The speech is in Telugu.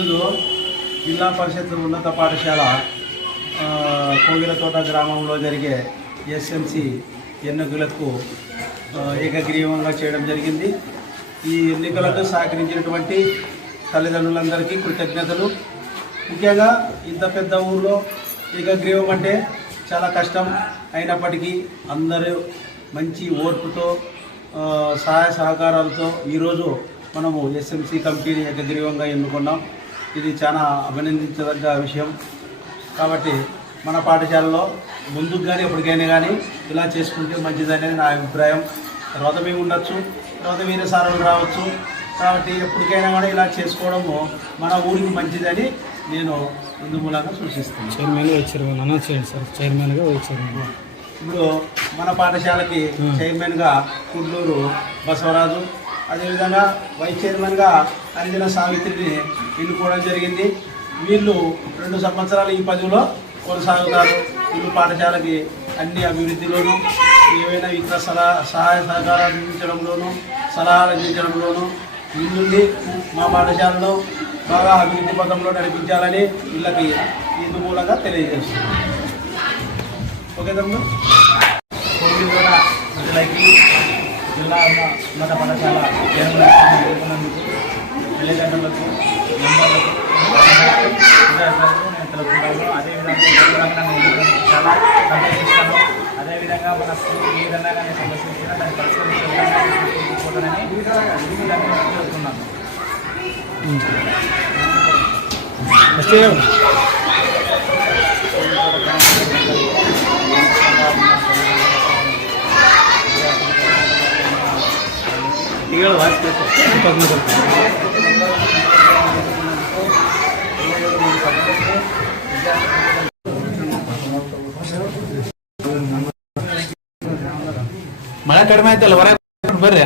ఈరోజు జిల్లా పరిషత్ ఉన్నత పాఠశాల కోగిలతోట గ్రామంలో జరిగే ఎస్ఎంసి ఎన్నికలకు ఏకగ్రీవంగా చేయడం జరిగింది. ఈ ఎన్నికలకు సహకరించినటువంటి తల్లిదండ్రులందరికీ కృతజ్ఞతలు. ముఖ్యంగా ఇంత పెద్ద ఊళ్ళో ఏకగ్రీవం అంటే చాలా కష్టం అయినప్పటికీ అందరూ మంచి ఓర్పుతో సహాయ సహకారాలతో ఈరోజు మనము ఎస్ఎంసి కమిటీని ఏకగ్రీవంగా ఎన్నుకున్నాం. ఇది చాలా అభినందించదగ్గ విషయం. కాబట్టి మన పాఠశాలలో ముందుకు కానీ ఎప్పటికైనా కానీ ఇలా చేసుకుంటే మంచిదనేది నా అభిప్రాయం. తర్వాత మేము ఉండొచ్చు, తర్వాత వేరే సార్లు రావచ్చు. కాబట్టి ఎప్పటికైనా కూడా ఇలా చేసుకోవడము మన ఊరికి మంచిదని నేను ఇందు మూలంగా సూచిస్తున్నాను. చైర్మన్గా వచ్చారు, అనౌన్స్ చేయండి సార్. చైర్మన్గా వచ్చారు. ఇప్పుడు మన పాఠశాలకి చైర్మన్గా కుడ్లూరు బసవరాజు, అదేవిధంగా వైస్ చైర్మన్గా అంజన సావిత్రిని ఎన్నుకోవడం జరిగింది. వీళ్ళు 2 సంవత్సరాలు ఈ పదవిలో కొనసాగుతారు. వీళ్ళు పాఠశాలకి అన్ని అభివృద్ధిలోనూ ఏవైనా ఇతర సహాయ సహకారాలు అందించడంలోనూ సలహాలు అందించడంలోనూ వీళ్ళుండి మా పాఠశాలలో బాగా అభివృద్ధి పథంలో నడిపించాలని వీళ్ళకి ఇందు మూలంగా తెలియజేస్తున్నాం. ఓకే తమ్ముడు. కోవిల్గూడ ప్రజలకి జిల్లా ఉన్నత పాఠశాల ఎన్నుకున్నందుకు తల్లిదండ్రులకు మెంబర్లకు నేను తెలుపుకుంటాను. అదేవిధంగా చాలా సంతోషిస్తాను. అదేవిధంగా మన స్కూల్ ఏ విధంగా కానీ సందర్శించినా దాన్ని పరిష్కరించుకోవాలని చెప్తున్నాను. ಮಳೆ ಕಡಿಮೆ ಆಯ್ತಲ್ಲ, ಹೊರ ಬರ್ರಿ.